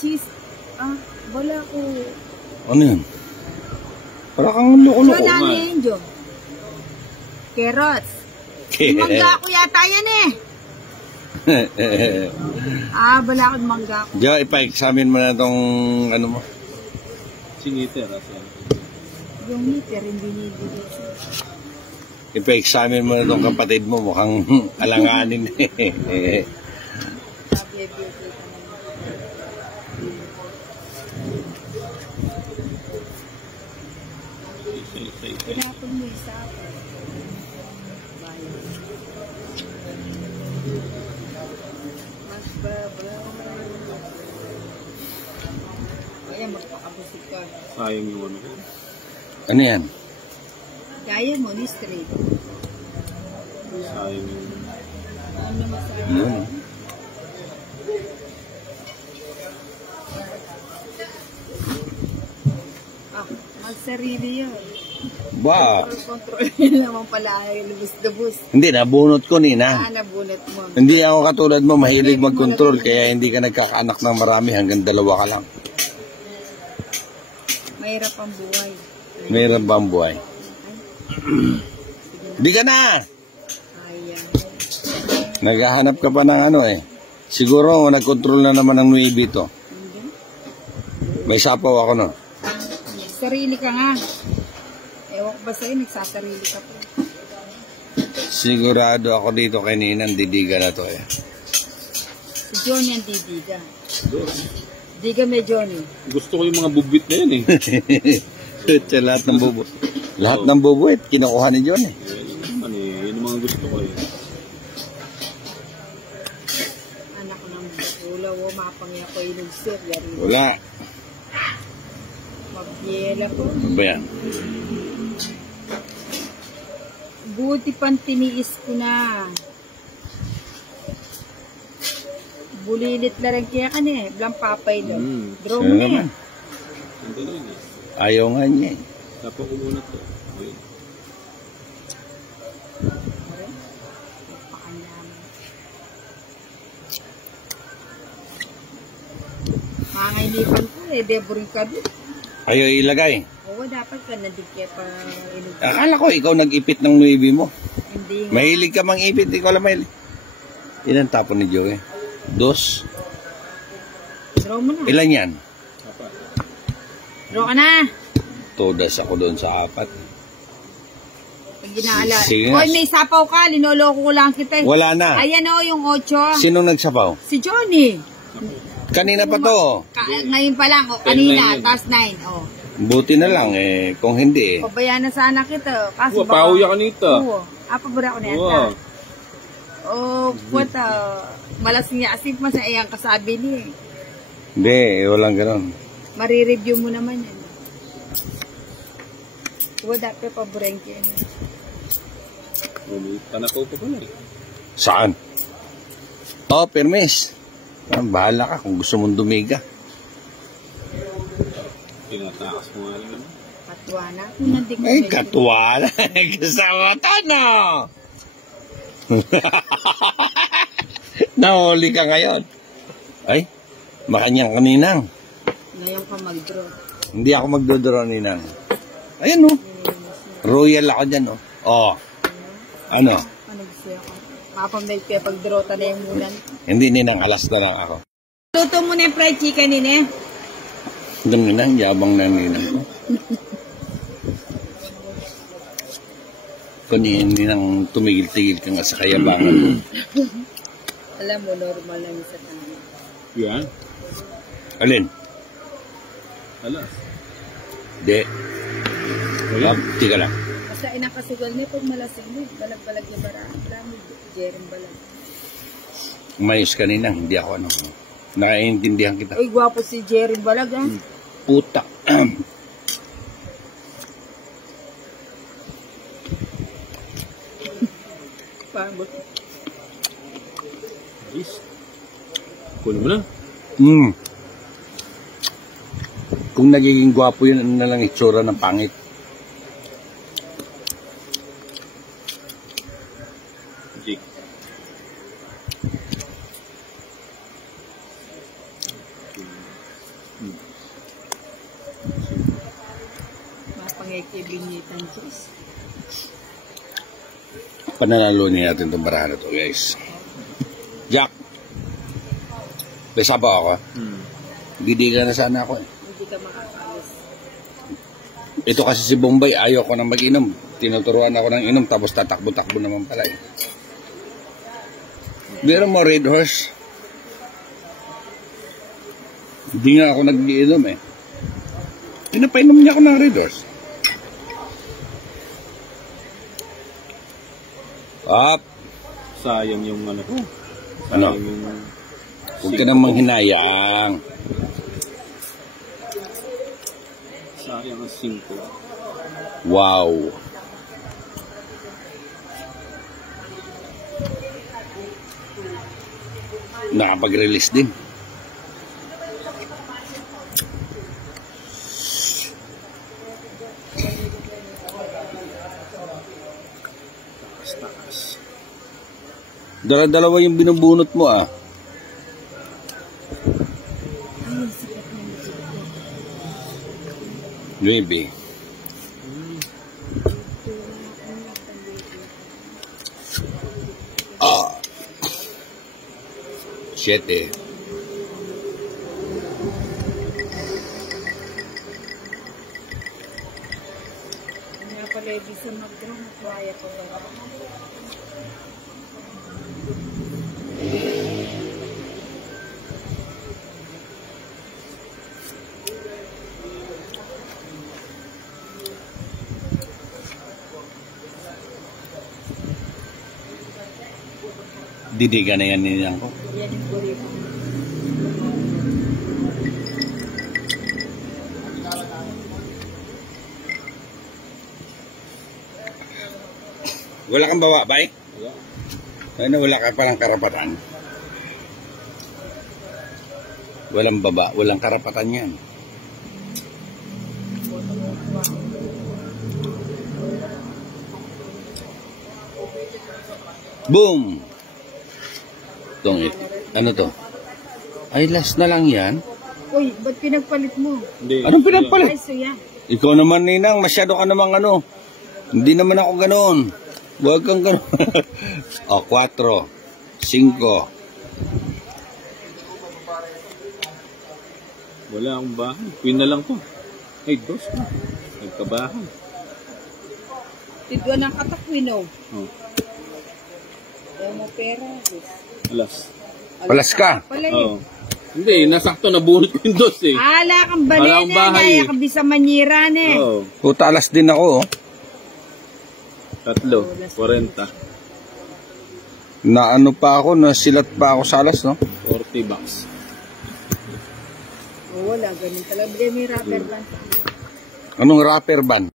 Cheese. Wala ko. Ano yun? Para kang loko-loko. Ano na yun, Jo? Carrots. Mangga ko yata yan eh. Wala akong mangga ko. Jo, ipa-examine mo na itong ano mo. Siniter. Yung niter, hindi nilibig. Ipa-examine mo na itong kapatid mo. Mukhang alanganin eh. Pinapon mo isa. Mas babaw. Kaya magpakabusik ka. Sayang yung ano ko. Ano yan? Gaya mo ni straight. Sayang yung... Ano masayang? Yun. Magsarili yun. Ba? Control yun naman pala ay lubos-lubos. Hindi, nabunot ko nina. Nabunot mo. Hindi ako katulad mo, mahilig mag-control, kaya hindi ka nagkakaanak ng marami, hanggang 2 ka lang. Mahirap ang buhay. Mahirap ba ang buhay? Hindi ka na! Ayan. Naghahanap ka pa ng ano eh. Siguro, nag-control na naman ng 9 to. May sapaw ako no. Sarili ka nga. Ewan ko ba sa'yo, nagsasarili ka po. Sigurado ako dito kay Ninang, didiga na to eh. Si Johnny ang didiga. Diga may Johnny. Gusto ko yung mga bubit na yan eh. Lahat ng bubo. Lahat ng bubuit, kinukuha ni John eh. Ano eh, yun ang mga gusto ko eh. Anak ng bulaw, mapangya ko yung sir. Wala. Magyela po. Ano ba yan? Buti pang tiniis ko na. Bulilit na rin kaya ka niya eh. Blang papay doon. Draw mo na eh. Ayaw nga niya eh. Dapat ko muna to. Mangainipan ko eh. Deboring ka doon. Ayaw ilagay. Oo, dapat ka nadigya pa. Akala ko ikaw nag-ipit ng 9 mo. Hindi nga. Mahilig ka mang ipit, ikaw lang mahilig. Ilan tapon ni Joey? 2. Draw mo na. Ilan yan? Draw ka na. Todas ako doon sa 4. Pag ginaalala. Sige. Oy, may sapaw ka. Linoloko ko lang kita eh. Wala na. Ayan o, yung 8. Sinong nagsapaw? Si Johnny. Kanina pa to. Ngayon pa lang. O, kanina. Tapos 9. O. Buti na lang eh. Kung hindi eh. Pabayaan na sana kita. Kasi pauya ka nito. Oo. Pabura ko na yata. Oh, what malasing niya. Asip mas ayang kasabi niya eh. Hindi, walang ganon. Marireview mo naman yan. Wala pa paboreng yan. Tanakaw pa pala eh. Saan? Oh, permis. Bahala ka kung gusto mong dumiga. Tinatakas mo nga lang. Katwa na. Ay, katwa na. Kasama to, no? Nahuli ka ngayon. Ay, makanyang kaninang. Ngayon ka mag-draw. Hindi ako magdodraw ninang. Ayan, no? Royal ako dyan, no? Oh. Ano? Ano gusto ako? Mapamilk kaya pag-draw ta na yung mulan. Hindi, ninang. Alas na lang ako. Luto mo na yung fried chicken, nine. Doon ninang, yabang na ninang ko. Kung ninang tumigil-tigil ka nga sa kayabangan. Alam mo, normal lang sa tayo. Yan? Alin? Alas. Hindi. Wala? Tika lang. Basta inakasugal niya pag malasing mo. Balag-balag yung baraan. Alam mo, Jerem balag. Umayos ka ninang, hindi ako ano. Nakaiintindihan kita. Uy, gwapo si Jerem balag, ha? Puta. Paano? Yes. Kunin mo na. Kung nagiging gwapo yun, ano na lang itsura ng pangit. may kibinyitan sis. Pananalunin natin itong barahan na to, guys. Jack! Pesa pa ako. Gidiga na sana ako eh. Hindi ka makakalis. Ito kasi si Bombay, ayaw ko nang mag-inom. Tinuturuan ako ng inom, tapos tatakbo-takbo naman pala eh. Meron mo Red Horse? Hindi nga ako nag-iinom eh. Pinapainom niya ako ng Red Horse. Up! Sayang yung ano ko. Ano? Sayang yung... Huwag ka nang manghinayang. Sayang ang 5. Wow! Nakapag-release din. Takas. Dala-dalawa yung binubunot mo ah. Maybe. Ah. 7. Nga pala di sa mag-draw, matwaya ko ba? Didiga na yan niyan ko. Yan yung burrito. Wala kang bawa, bay? Wala. Ano, wala ka palang karapatan? Walang baba, walang karapatan yan. Boom! Ano to? Ay, last na lang yan. Uy, ba't pinagpalit mo? Hindi. Anong pinagpalit? Ay, suya. Ikaw naman, Ninang, masyado ka namang ano. Hindi naman ako ganoon. Huwag kang ganoon. O, 4, 5. Wala akong bahay. Queen na lang to. Ay, 2 na. Nagkabahay. Tidwa ng katakwin, oh. Oh. Ayaw mo pera, sis. Alas. Palas ka. Pala Oo. yun. Hindi, nasakto na bunot ko yung 2 eh. Ala kang Wala balena, akong bahay, naya eh. ka bisa manyiran eh. Oo. Puta, alas din ako, oh. 3, 40. Na ano pa ako, nasilat pa ako sa alas, no? 40 bucks. Oh, wala, ganun talaga. May rubber band. Anong rapper band?